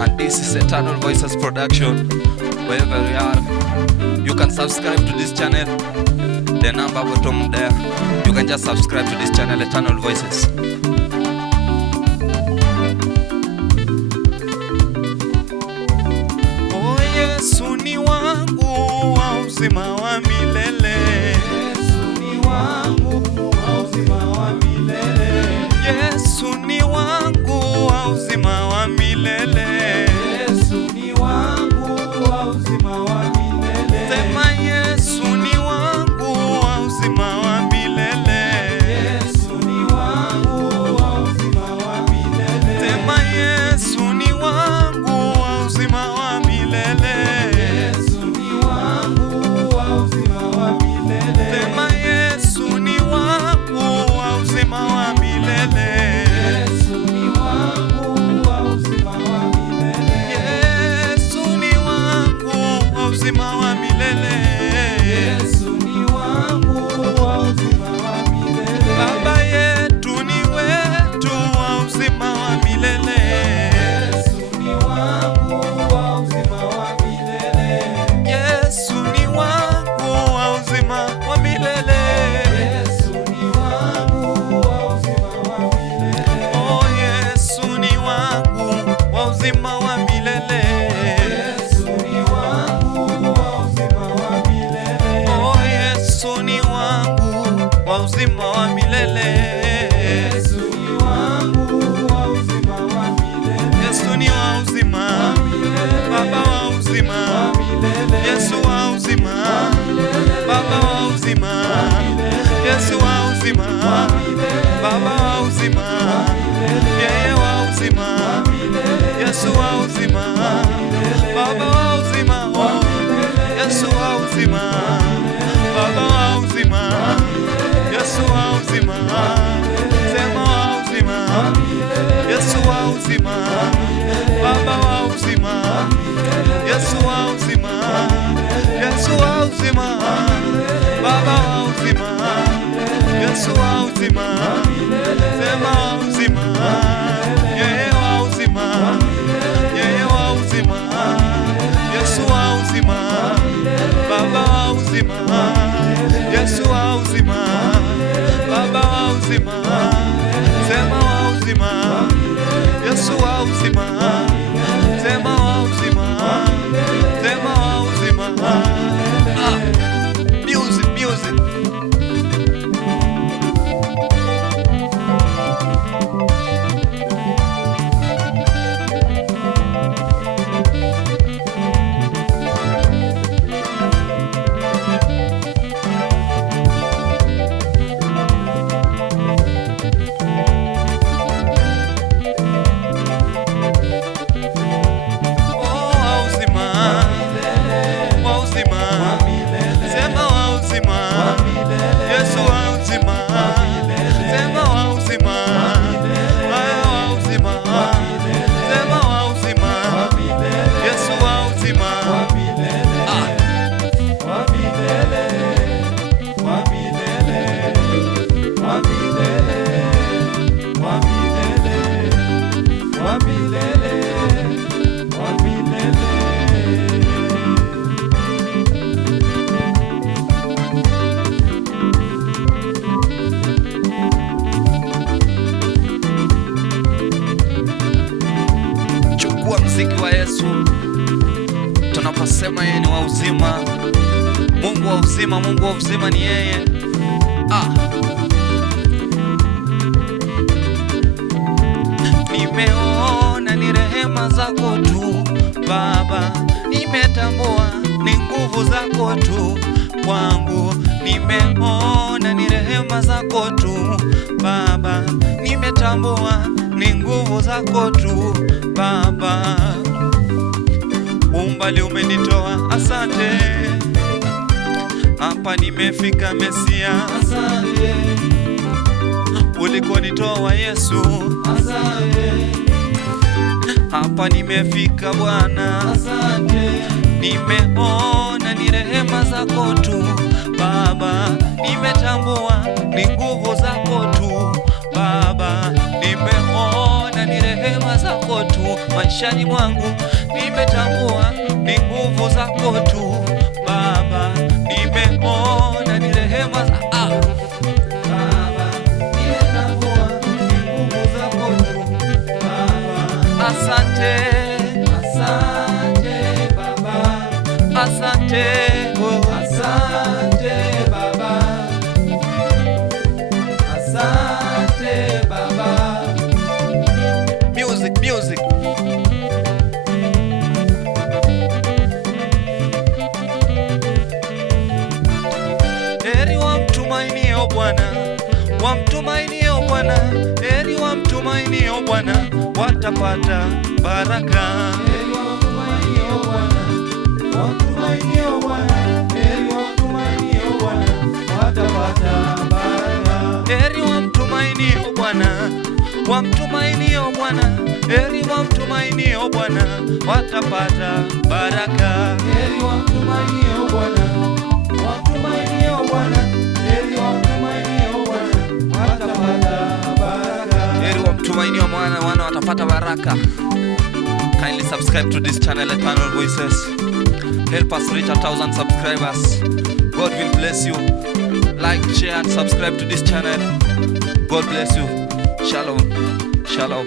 And this is Eternal Voices Production. Wherever you are, you can subscribe to this channel. The number bottom there, you can just subscribe to this channel, Eternal Voices. Oh, Yesu ni wangu wa uzima wa milele. Yesu ni wangu wa uzima wa milele. Yesu ni wangu wa uzima wa milele. Yesu ni wangu wa uzima wa milele. Sema Yesu ni wangu wa uzima wa milele. Yesu ni wangu wa uzima wa milele. Sema Yesu ni wangu wa uzima wa milele. Yesu ni wangu wa uzima wa milele. Sema Yesu ni wangu wa uzima wa milele. Yesu ni wangu wa uzima wa milele. Yesu ni wangu wa uzima wa milele. Yesu ni wangu wa uzima wa milele. Baba yetu ni wetu wa uzima wa milele. Yesu ni wangu wa uzima wa milele. Yesu ni wangu wa uzima wa milele. Yesu ni wangu wa uzima wa milele. Oh, Yesu ni wangu wa uzima wa milele. Yesu ni wangu wa uzima wa milele. Oh, Yesu ni wangu wa uzima wa milele. Yesu ni wangu wa uzima wa milele. Yesu ni wa uzima, Baba wa uzima, Yesu wa uzima, Baba wa uzima, Yesu wa uzima, Baba wa uzima, yeye wa uzima, Yesu wa uzima, Baba wa uzima, oh, Yesu wa uzima, Baba wa uzima, Yesu wa uzima, sema wa uzima, Yesu wa uzima, Baba wa uzima, Yesu wa uzima, Yesu wa uzima, Baba wa uzima, Yesu wa uzima, sema wa uzima, yeye wa uzima, yeye wa uzima, Yesu wa uzima, Baba wa uzima, Yesu wa uzima, Baba wa uzima, sema wa uzima, Yesu wa uzima, sema wa uzima, sema wa uzima. Music, music. Mziki wa Yesu tunaposema yeye ni wa uzima, Mungu wa uzima, Mungu wa uzima ni yeye. Nimeona ni rehema zako tu Baba, nimetambua ni nguvu zako tu kwangu. Nimeona ni rehema zako tu Baba, nimetambua ni nguvu zako tu Baba. Umbali umenitoa, asante. Hapa nimefika Mesia, Asante. ulikonitoa Yesu, Asante. hapa nimefika Bwana. Asante. Nimeona ni rehema zako tu Baba, nimetambua ni nguvu zako tu. Baba, nimeona ni rehema zako tu maishani mwangu. Nimetambua ni nguvu zako tu. Baba, nimeona ni rehema za Baba, nimetambua ni nguvu zako tu. Baba, asante, asante Baba, asante, oh, asante Baba, asante Baba. Music, music. Heri wamtumainio Bwana, wamtumainio Bwana, heri wamtumainio Bwana, watapata baraka. Heri wamtumainio Bwana, wamtumainio Bwana, heri wamtumainio Bwana, watapata baraka. Heri wamtumainio Bwana, wamtumainio Bwana, heri wamtumainio Bwana, watapata baraka. Heri wamtumainio Bwana, wamtumainio Bwana, heri wamtumainio Bwana, watapata baraka. Heri wamtumainio Bwana, wana watapata baraka. Kindly subscribe to this channel, Eternal Voices. Help us reach 1,000 subscribers. God will bless you. Like, share and subscribe to this channel. God bless you. Shalom. Shalom.